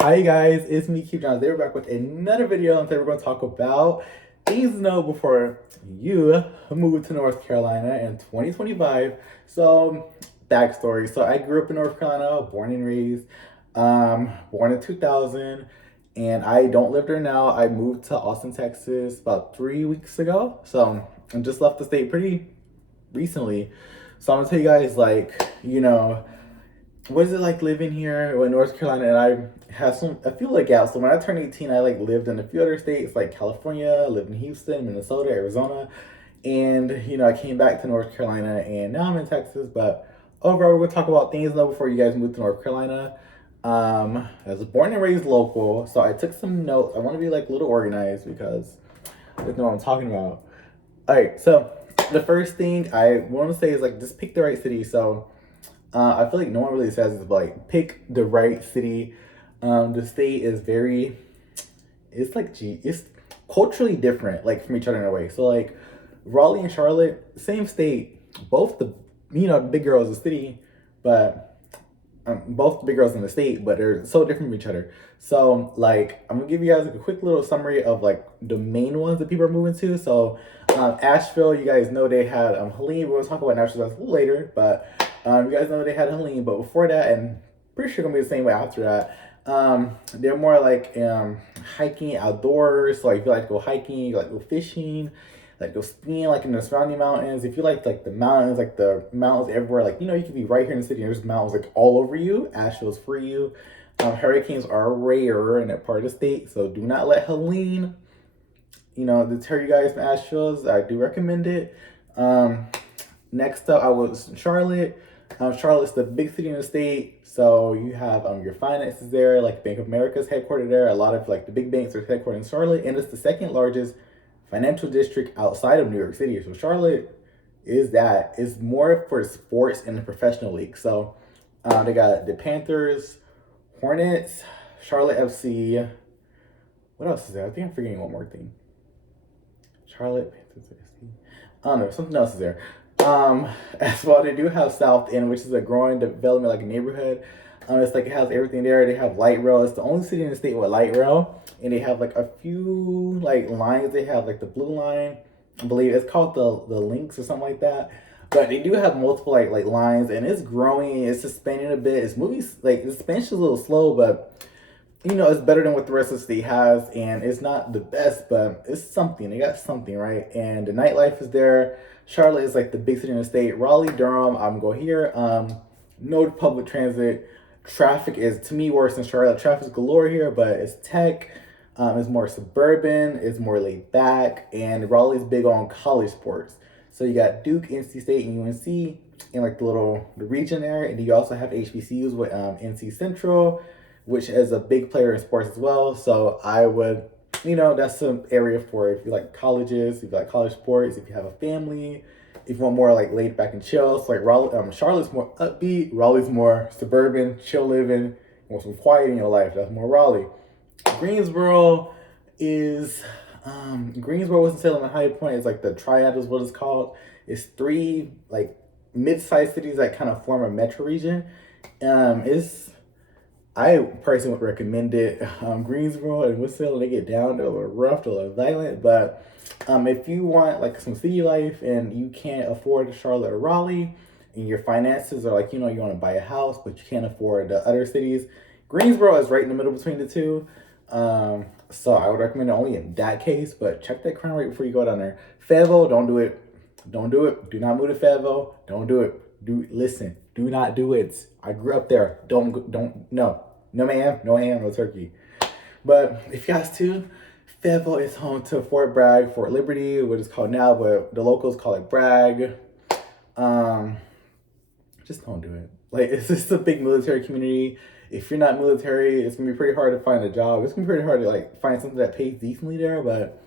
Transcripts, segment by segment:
Hi guys, it's me, Keith Johns. We're back with another video, and today we're going to talk about things to know before you move to North Carolina in 2025. So, backstory. So, I grew up in North Carolina, born and raised, born in 2000, and I don't live there now. I moved to Austin, Texas about 3 weeks ago. So, I just left the state pretty recently. So, I'm going to tell you guys, what is it like living here in North Carolina? And I have a few like gaps. So when I turned 18, I like lived in a few other states like California, lived in Houston, Minnesota, Arizona, and I came back to North Carolina, and now I'm in Texas. But overall, we're gonna talk about things though before you guys move to North Carolina. I was born and raised local, so I took some notes. I want to be like a little organized because I don't know what I'm talking about. All right, so the first thing I want to say is like just pick the right city. So I feel like no one really says this, but like pick the right city. The state is it's culturally different, like from each other in a way. So like Raleigh and Charlotte, same state, both the big girls of the city, but both the big girls in the state, but they're so different from each other. So like I'm gonna give you guys like a quick little summary of like the main ones that people are moving to. So Asheville, you guys know they had Helene. We're gonna talk about Nashville a little later, but you guys know they had Helene. But before that, and pretty sure gonna be the same way after that. They're more like hiking outdoors. So like if you like to go hiking, you like to go fishing, like go skiing, like in the surrounding mountains. If you like the mountains, like the mountains everywhere, like you could be right here in the city and there's mountains like all over you. Asheville's for you. Hurricanes are rare in that part of the state, so do not let Helene, deter you guys from Asheville's. I do recommend it. Next up, I was Charlotte. Charlotte's the big city in the state, so you have your finances there. Like Bank of America's headquartered there. A lot of like the big banks are headquartered in Charlotte, and it's the second largest financial district outside of New York City. So Charlotte is more for sports and the professional league. So they got the Panthers, Hornets, Charlotte FC. What else is there? I think I'm forgetting one more thing. Charlotte Panthers FC. I don't know. Something else is there. As well, they do have South End, which is a growing development like a neighborhood. It's like it has everything there. They have light rail. It's the only city in the state with light rail, and they have like a few like lines. They have like the blue line, I believe it's called the Links or something like that. But they do have multiple like lines, and it's growing. It's expanding a bit. It's moving like the expansion is a little slow, but it's better than what the rest of the state has, and it's not the best, but it's something. They got something, right? And the nightlife is there. Charlotte is like the big city in the state. Raleigh, Durham, I'm go here. No public transit. Traffic is to me worse than Charlotte. Traffic's galore here, but it's tech. It's more suburban. It's more laid back, and Raleigh's big on college sports. So you got Duke, NC State, and UNC in like the region there, and you also have HBCUs with NC Central, which is a big player in sports as well. So I would, that's some area for if you like colleges, if you like college sports, if you have a family, if you want more like laid back and chill. So like Raleigh, Charlotte's more upbeat, Raleigh's more suburban, chill living, you want some quiet in your life. That's more Raleigh. Greensboro is Greensboro wasn't selling the high point. It's like the triad is what it's called. It's three like mid-sized cities that kind of form a metro region. It's I personally would recommend it. Greensboro and Winston, they get down, they're a little rough, they're a little violent, but if you want like some city life and you can't afford Charlotte or Raleigh, and your finances are like, you want to buy a house, but you can't afford the other cities, Greensboro is right in the middle between the two. So I would recommend it only in that case, but check that crime rate before you go down there. Fayetteville, don't do it. Don't do it. Do not move to Fayetteville. Don't do it. Listen. Do not do it. I grew up there. Don't no. No ma'am, no ham, no turkey. But if you guys too, Fayetteville is home to Fort Bragg, Fort Liberty, what it's called now, but the locals call it Bragg. Just don't do it. Like it's just a big military community. If you're not military, it's gonna be pretty hard to find a job. It's gonna be pretty hard to like find something that pays decently there. But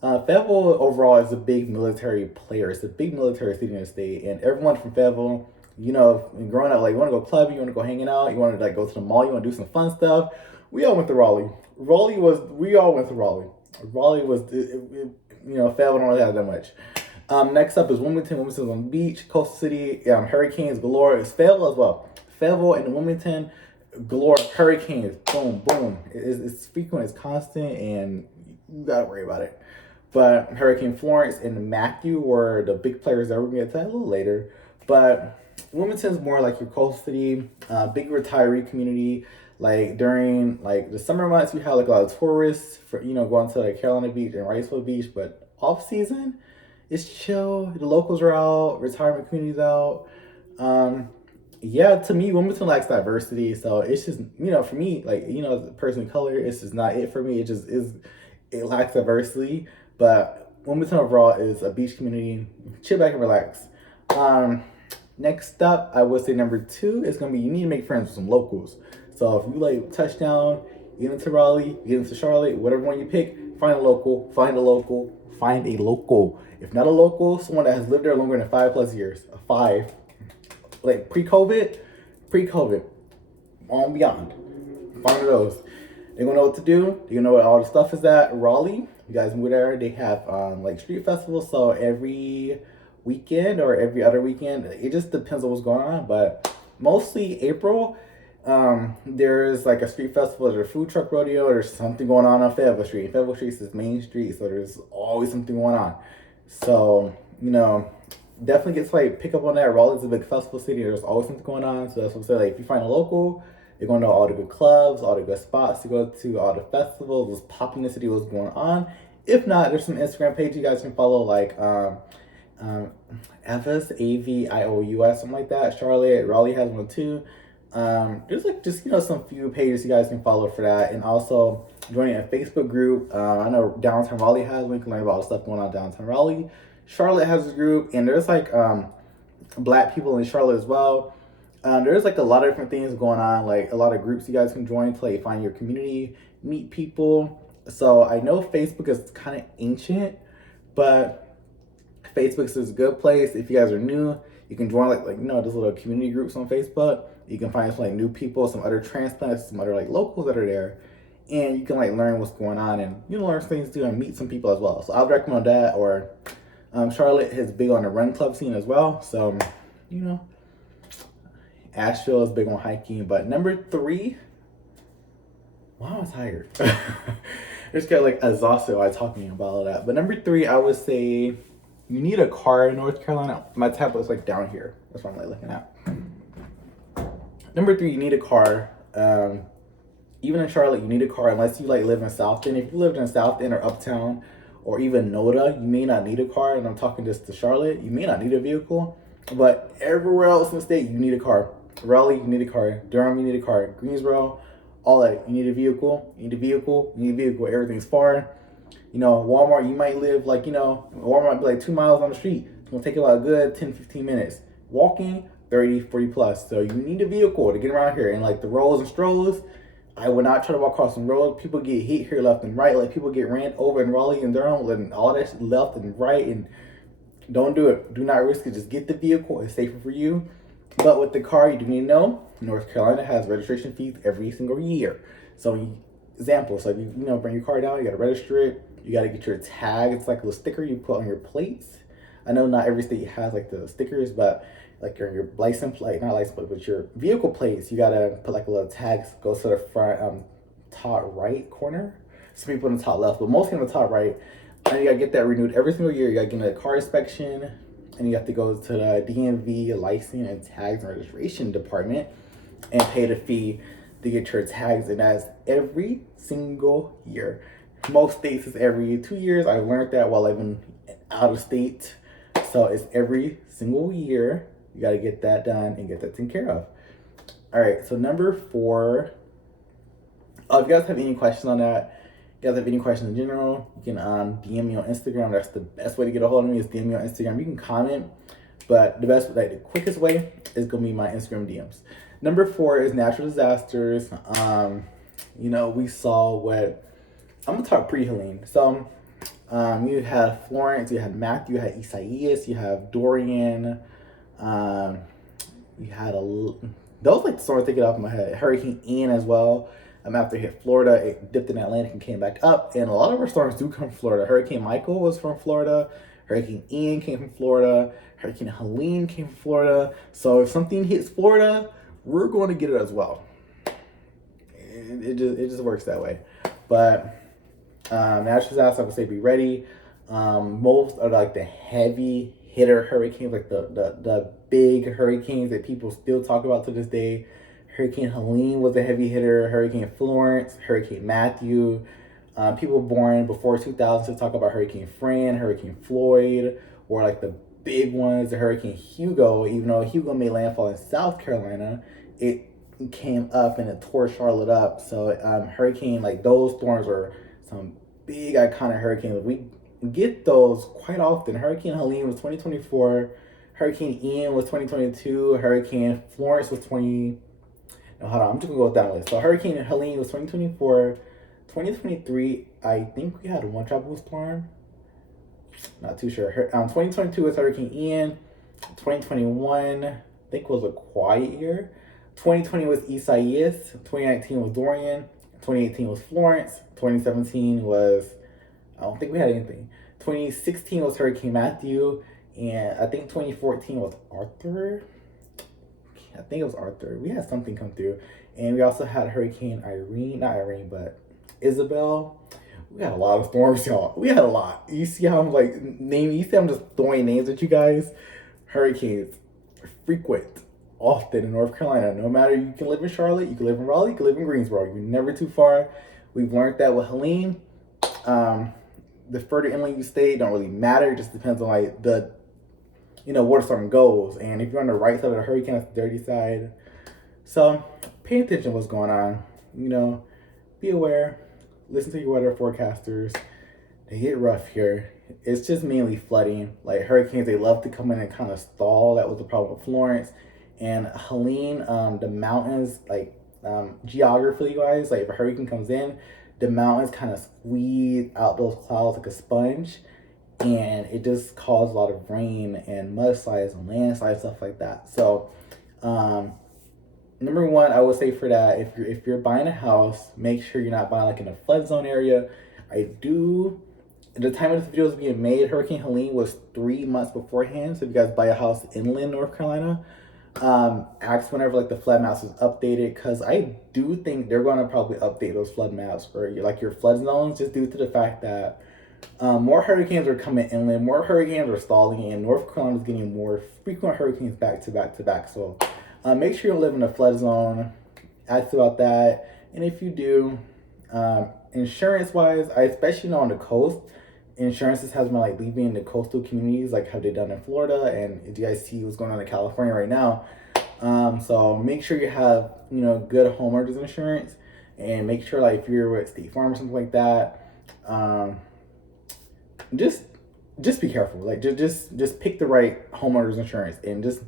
Fayetteville overall is a big military player. It's a big military city in the state, and everyone from Fayetteville, growing up, like you want to go clubbing, you want to go hanging out, you want to like go to the mall, you want to do some fun stuff. We all went to Raleigh. We all went to Raleigh. Raleigh was, Fayetteville don't really have that much. Next up is Wilmington. Wilmington's on the beach, coastal city. Hurricanes galore. It's Fayetteville as well. Fayetteville and Wilmington galore hurricanes, boom, boom. It's frequent, it's constant, and you gotta worry about it. But Hurricane Florence and Matthew were the big players that we're gonna get to a little later. But Wilmington's more like your coastal city, big retiree community. Like during like the summer months, you have like a lot of tourists for going to like Carolina Beach and Riceville Beach. But off season, it's chill. The locals are out, retirement communities out. Um, yeah, to me, Wilmington lacks diversity, so it's just for me, like as a person of color, it's just not it for me. It just is, it lacks diversity. But Wilmington overall is a beach community. Chill back and relax. Um, Next up, I would say number two is gonna be you need to make friends with some locals. So if you like touchdown, you get into Raleigh, you get into Charlotte, whatever one you pick, find a local, find a local, find a local. If not a local, someone that has lived there longer than 5+ years. Five, like pre-COVID, on beyond. Find those. They're gonna know what to do. They're gonna know what all the stuff is at. Raleigh, you guys move there. They have like street festivals. So every weekend or every other weekend, it just depends on what's going on. But mostly April, there's like a street festival, there's a food truck rodeo, there's something going on Fayetteville Street. Fayetteville Street is Main Street, so there's always something going on. So definitely get to like pick up on that. Raleigh's a big festival city. There's always something going on. So that's what I'm saying. Like if you find a local, you're gonna know all the good clubs, all the good spots to go to, all the festivals, what's popping in the city, what's going on. If not, there's some Instagram page you guys can follow, like Avis, AVIOUS, something like that. Charlotte, Raleigh has one too. There's like just some few pages you guys can follow for that, and also joining a Facebook group. I know Downtown Raleigh has one. You can learn about all the stuff going on downtown Raleigh. Charlotte has a group, and there's like Black people in Charlotte as well. There's like a lot of different things going on, like a lot of groups you guys can join to like find your community, meet people. So I know Facebook is kind of ancient, but Facebook is a good place. If you guys are new, you can join like those little community groups on Facebook. You can find some like new people, some other transplants, some other like locals that are there, and you can like learn what's going on and learn things too and meet some people as well. So I would recommend that. Or Charlotte is big on the run club scene as well. So Asheville is big on hiking. But number three, wow, I'm tired. I just got like exhausted while talking about all that. But number three, I would say you need a car in North Carolina. My tablet's like down here. That's what I'm like looking at. Number three, you need a car. Even in Charlotte, you need a car unless you like live in South End. If you lived in South End or Uptown or even NODA, you may not need a car. And I'm talking just to Charlotte. You may not need a vehicle. But everywhere else in the state, you need a car. Raleigh, you need a car. Durham, you need a car. Greensboro, all that. You need a vehicle. You need a vehicle. You need a vehicle. Everything's far. Walmart, you might live like, Walmart might be like 2 miles on the street. It's going to take you about a good 10, 15 minutes. Walking, 30, 40 plus. So you need a vehicle to get around here. And like the roads and strolls, I would not try to walk across some roads. People get hit here left and right. Like people get ran over in Raleigh and Durham and all that left and right. And don't do it. Do not risk it. Just get the vehicle. It's safer for you. But with the car, you do need to know North Carolina has registration fees every single year. So example, so if you bring your car down, you got to register it. You got to get your tag. It's like a little sticker you put on your plates. I know not every state has like the stickers, but like your license plate, not license plate, but your vehicle plates, you got to put like a little tag, goes to the front top right corner. Some people in the top left, but mostly on the top right. And you got to get that renewed every single year. You got to get a car inspection, and you have to go to the DMV license and tags and registration department and pay the fee to get your tags, and that's every single year. Most states is every 2 years. I learned that while living out of state. So it's every single year. You got to get that done and get that taken care of. All right, so number four. If you guys have any questions on that, you guys have any questions in general, you can DM me on Instagram. That's the best way to get a hold of me, is DM me on Instagram. You can comment, but the quickest way is going to be my Instagram DMs. Number four is natural disasters. We saw what, I'm going to talk pre-Helene. So you had Florence, you had Matthew, you had Isaias, you have Dorian, you had those like sort of thinking off my head. Hurricane Ian as well. After it hit Florida, it dipped in the Atlantic and came back up. And a lot of our storms do come from Florida. Hurricane Michael was from Florida. Hurricane Ian came from Florida. Hurricane Helene came from Florida. So if something hits Florida, we're going to get it as well. it just works that way. But natural disasters, I would say be ready. Most are like the heavy hitter hurricanes, like the big hurricanes that people still talk about to this day. Hurricane Helene was a heavy hitter. Hurricane Florence, Hurricane Matthew. People born before 2000 to talk about Hurricane Fran, Hurricane Floyd, or like the big ones, the Hurricane Hugo. Even though Hugo made landfall in South Carolina, it came up and it tore Charlotte up. So hurricane, like those storms were some big iconic hurricanes. We get those quite often. Hurricane Helene was 2024. Hurricane Ian was 2022. Hurricane Florence was 20. No, hold on. I'm just gonna go down the list. So Hurricane Helene was 2024. 2023, I think we had one tropical storm. Not too sure. 2022 was Hurricane Ian. 2021, I think, was a quiet year. 2020 was Isaias. 2019 was Dorian. 2018 was Florence. 2017 was, I don't think we had anything. 2016 was Hurricane Matthew. And I think 2014 was Arthur. I think it was Arthur. We had something come through. And we also had Hurricane Irene. Not Irene, but Isabel. We had a lot of storms, y'all. We had a lot. You see how I'm like naming, you see I'm just throwing names at you guys? Hurricanes frequent often in North Carolina. No matter, you can live in Charlotte, you can live in Raleigh, you can live in Greensboro. You're never too far. We've learned that with Helene. The further inland you stay, don't really matter. It just depends on like the where the storm goes. And if you're on the right side of the hurricane, that's the dirty side. So pay attention to what's going on. Be aware. Listen to your weather forecasters. They get rough here. It's just mainly flooding. Like hurricanes, they love to come in and kind of stall. That was the problem with Florence. And Helene, the mountains, like geographically wise, like if a hurricane comes in, the mountains kind of squeeze out those clouds like a sponge. And it just caused a lot of rain and mudslides and landslides, stuff like that. So, number one, I would say for that, if you're buying a house, make sure you're not buying like in a flood zone area. At the time of this video was being made, Hurricane Helene was 3 months beforehand. So if you guys buy a house inland North Carolina, ask whenever like the flood maps was updated, because I do think they're going to probably update those flood maps for like your flood zones, just due to the fact that more hurricanes are coming inland, more hurricanes are stalling, and North Carolina is getting more frequent hurricanes back to back to back. So make sure you live in a flood zone. Ask about that. And if you do, insurance wise, I especially know on the coast, insurances has been like leaving the coastal communities, like how they done in Florida, and you guys see what's going on in California right now. So make sure you have good homeowners insurance, and make sure like if you're with State Farm or something like that, just be careful. Like just pick the right homeowners insurance, and just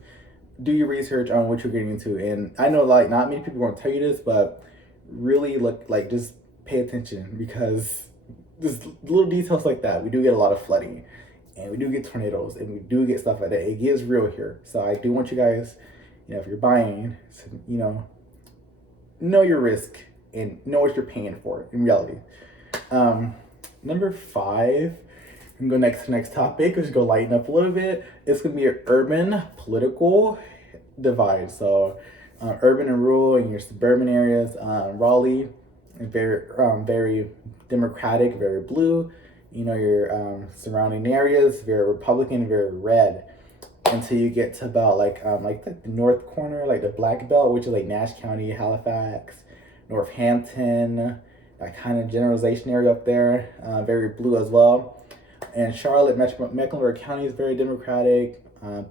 do your research on what you're getting into. And I know like not many people are gonna tell you this, but really look, like, just pay attention, because just little details like that. We do get a lot of flooding, and we do get tornadoes, and we do get stuff like that. It gets real here. So I do want you guys, if you're buying, know your risk and know what you're paying for in reality. Number 5, we can go next to the next topic. Let's go lighten up a little bit. It's gonna be an urban political divide. So urban and rural in your suburban areas. Raleigh, very Democratic, very blue. Your surrounding areas, very Republican, very red. Until you get to about like the north corner, like the Black Belt, which is like Nash County, Halifax, Northampton, that kind of generalization area up there, very blue as well. And Charlotte, Mecklenburg County is very Democratic.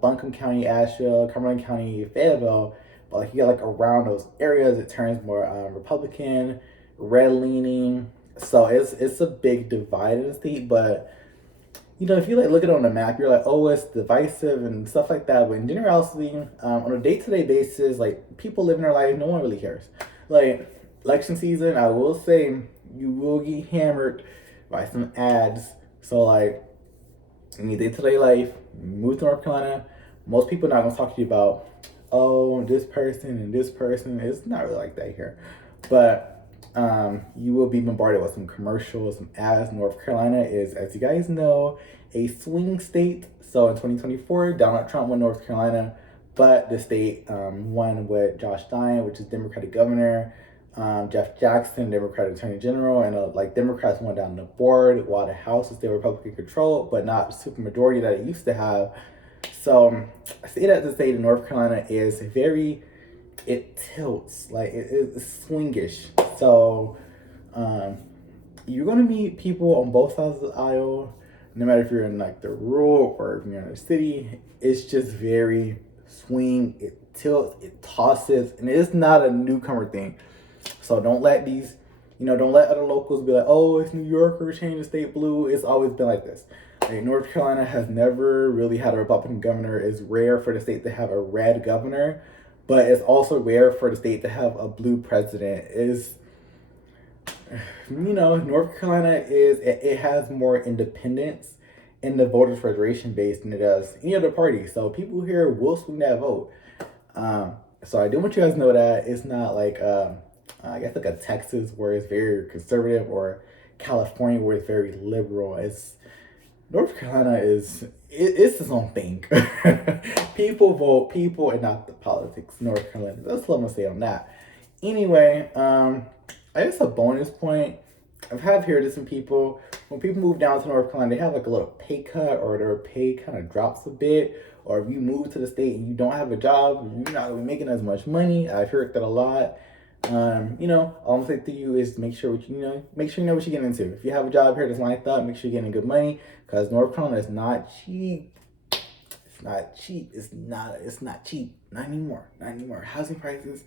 Buncombe County, Asheville, Cumberland County, Fayetteville. But like you got like around those areas, it turns more Republican, red leaning. So it's a big divide in the state. But if you like look at it on the map, you're like, oh, it's divisive and stuff like that. But in generality, on a day-to-day basis, like people living their life, no one really cares. Like election season, I will say you will get hammered by some ads. So like in your day-to-day life, move to North Carolina, most people are not gonna talk to you about, oh, this person and this person. It's not really like that here. But you will be bombarded with some commercials, some ads. North Carolina is, as you guys know, a swing state. So in 2024, Donald Trump won North Carolina, but the state won with Josh Stein, which is Democratic governor. Jeff Jackson, Democratic Attorney General, and like Democrats went down the board while the House is still Republican controlled, but not supermajority that it used to have. So I say that to say that North Carolina is it tilts, like it's swingish. So you're gonna meet people on both sides of the aisle, no matter if you're in like the rural or if you're in the city. It's just very swing. It tilts, it tosses, and it's not a newcomer thing. So don't let don't let other locals be like, oh, it's New York or change the state blue. It's always been like this. Like, North Carolina has never really had a Republican governor. It's rare for the state to have a red governor, but it's also rare for the state to have a blue president. North Carolina it has more independence in the voters registration base than it does any other party. So people here will swing that vote. So I do want you guys to know that it's not like I guess like a Texas where it's very conservative or California where it's very liberal. It's North Carolina it's its own thing. People vote people and not the politics. North Carolina. That's what I'm gonna say on that. Anyway, I guess a bonus point. I've heard some people when people move down to North Carolina, they have like a little pay cut or their pay kind of drops a bit. Or if you move to the state and you don't have a job, you're not making as much money. I've heard that a lot. All I'm saying to you is make sure you know what you're getting into. If you have a job here that's lined up, make sure you're getting good money because North Carolina is not cheap. It's not cheap. It's not cheap. Not anymore. Not anymore. Housing prices.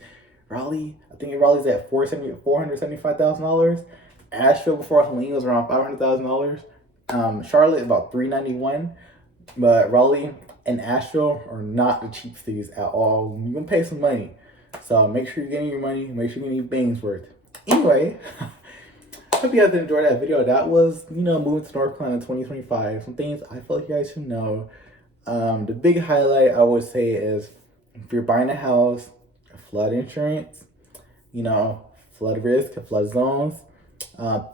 Raleigh, I think Raleigh's at $475,000. Asheville before Helene was around $500,000. Charlotte about $391,000, but Raleigh and Asheville are not the cheap cities at all. You're gonna pay some money, so make sure you're getting your money. Make sure you're getting your bangs worth. Anyway, hope you guys enjoyed that video. That was moving to North Carolina 2025. Some things I feel like you guys should know. The big highlight I would say is if you're buying a house, flood insurance, flood risk, flood zones.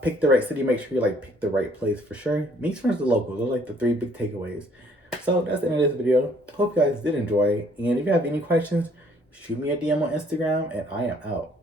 Pick the right city. Make sure you pick the right place for sure. Make sure it's the locals. Those are like the 3 big takeaways. So that's the end of this video. Hope you guys did enjoy. And if you have any questions, shoot me a DM on Instagram and I am out.